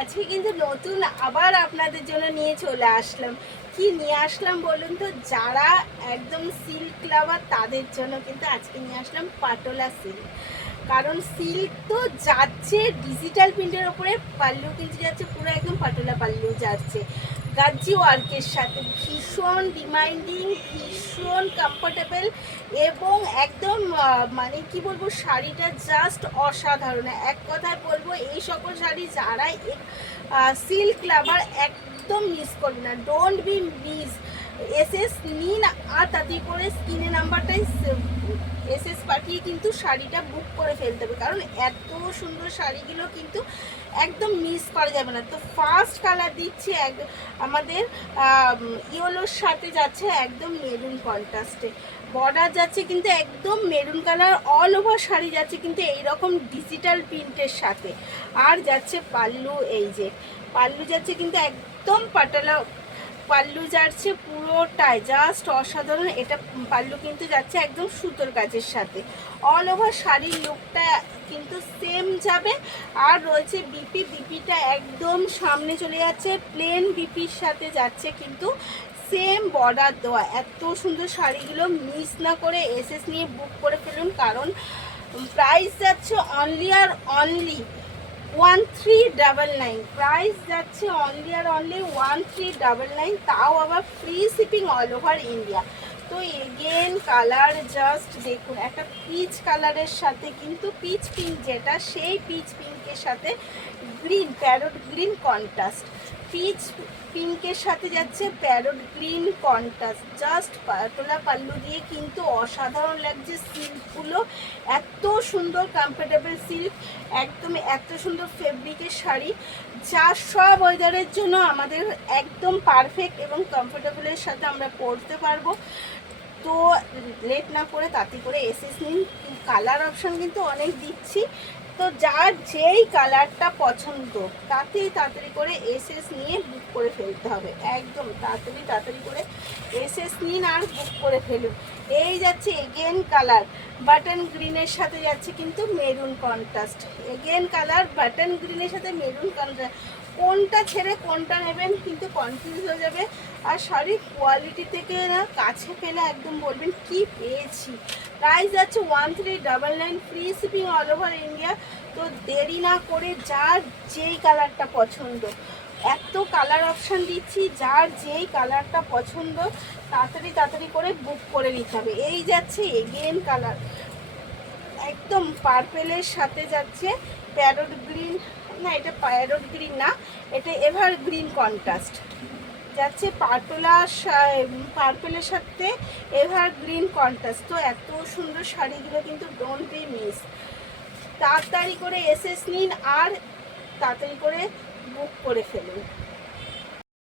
আজকে কিন্তু নতুন আবার আপনাদের জন্য নিয়ে চলে আসলাম। কি নিয়ে আসলাম বলুন তো? যারা একদম সিল্ক লাভার তাদের জন্য কিন্তু আজকে নিয়ে আসলাম পাটোলা সিল্ক। কারণ সিল্ক তো যাচ্ছে ডিজিটাল প্রিন্টের ওপরে, পাল্লু কিন্তু যাচ্ছে পুরো একদম পাটোলা পাল্লু যাচ্ছে গাজ্জি ওয়ার্কের সাথে। ভীষণ ডিমান্ডিং, ভীষণ কমফোর্টেবল এবং একদম মানে কি বলবো, শাড়িটা জাস্ট অসাধারণ। এক কথায় বলবো, এই সকল শাড়ি যারা সিল্ক লাভার একদম মিস করবে না, ডোন্ট বি মিস। এসএস নিন আর তাতে করে স্ক্রিনে নাম্বারটাই এসএস পাঠিয়ে কিন্তু শাড়িটা বুক করে ফেলতে হবে, কারণ এত সুন্দর শাড়িগুলো কিন্তু একদম মিস করা যাবে না। তো ফার্স্ট কালার দিচ্ছি আমাদের ইয়েলোর সাথে যাচ্ছে একদম মেরুন কন্ট্রাস্টে, বর্ডার যাচ্ছে কিন্তু একদম maroon colour, all over sari যাচ্ছে কিন্তু এইরকম ডিজিটাল প্রিন্টের সাথে। আর যাচ্ছে পাল্লু, এই যে পাল্লু যাচ্ছে কিন্তু একদম পাটালা পাল্লু যাচ্ছে পুরোটাই জাস্ট অসাধারণ। এটা পাল্লু কিন্তু যাচ্ছে একদম সুতোর কাজের সাথে, অল ওভার শাড়ির লুকটা কিন্তু সেম যাবে। আর রয়েছে বিপিটা একদম সামনে চলে যাচ্ছে, প্লেন বিপির সাথে যাচ্ছে কিন্তু সেম বর্ডার দেওয়া। এত সুন্দর শাড়িগুলো মিস না করে এসএস নিয়ে বুক করে ফেলুন, কারণ প্রাইস যাচ্ছে অনলি আর অনলি 1399। প্রাইস যাচ্ছে অনলি আর অনলি 1399, তাও আবার free shipping all over India. তো এগেন কালার জাস্ট দেখুন, একটা পিচ কালারের সাথে কিন্তু পিচ পিঙ্ক, যেটা সেই পিচ পিঙ্কের সাথে green, parrot green contrast. Peach পিঙ্কের সাথে যাচ্ছে parrot green contrast, just patola pallu দিয়ে কিন্তু অসাধারণ লাগছে। সিল্কগুলো এত সুন্দর কমফোর্টেবল সিল্ক, একদম এত সুন্দর ফেব্রিকের শাড়ি, যা সব ওয়েদারের জন্য আমাদের একদম পারফেক্ট এবং কমফোর্টেবলের সাথে আমরা পরতে পারবো। তো লেট না করে তাতে করে এসএস নিন। কালার অপশান কিন্তু অনেক দিচ্ছি, তো যার যেই কালারটা পছন্দ তাড়াতাড়ি করে এসএস নিয়ে বুক করে ফেলতে হবে। একদম তাড়াতাড়ি করে এসএস নিন আর বুক করে ফেলুন। এই যাচ্ছে এগেন কালার বাটন গ্রিনের সাথে যাচ্ছে কিন্তু maroon contrast, again colour button গ্রিনের সাথে মেরুন কন্ট্রাস্ট। কোনটা ছেড়ে কোনটা নেবেন কিন্তু কনফিউজ হয়ে যাবে। আর শাড়ির কোয়ালিটি থেকে না কাছে পেলে একদম বলবেন কি পেয়েছি। প্রাইস যাচ্ছে 1399, free shipping all over India. তো দেরি না করে যার যেই কালারটা পছন্দ, এত কালার অপশান দিচ্ছি, যার যেই কালারটা পছন্দ তাড়াতাড়ি করে বুক করে নিতে হবে। এই যাচ্ছে এগেন কালার, একদম পার্পেলের সাথে যাচ্ছে প্যারট গ্রিন, না এটা প্যারট গ্রিন না, এটা এভার গ্রিন কন্ট্রাস্ট যাচ্ছে পার্পেলের সাথে এভার গ্রিন কন্ট্রাস্ট। তো এত সুন্দর শাড়িগুলো কিন্তু ডোন্ট বি মিস। তাড়াতাড়ি করে এসএস নিন আর তাড়াতাড়ি করে বুক করে ফেলুন।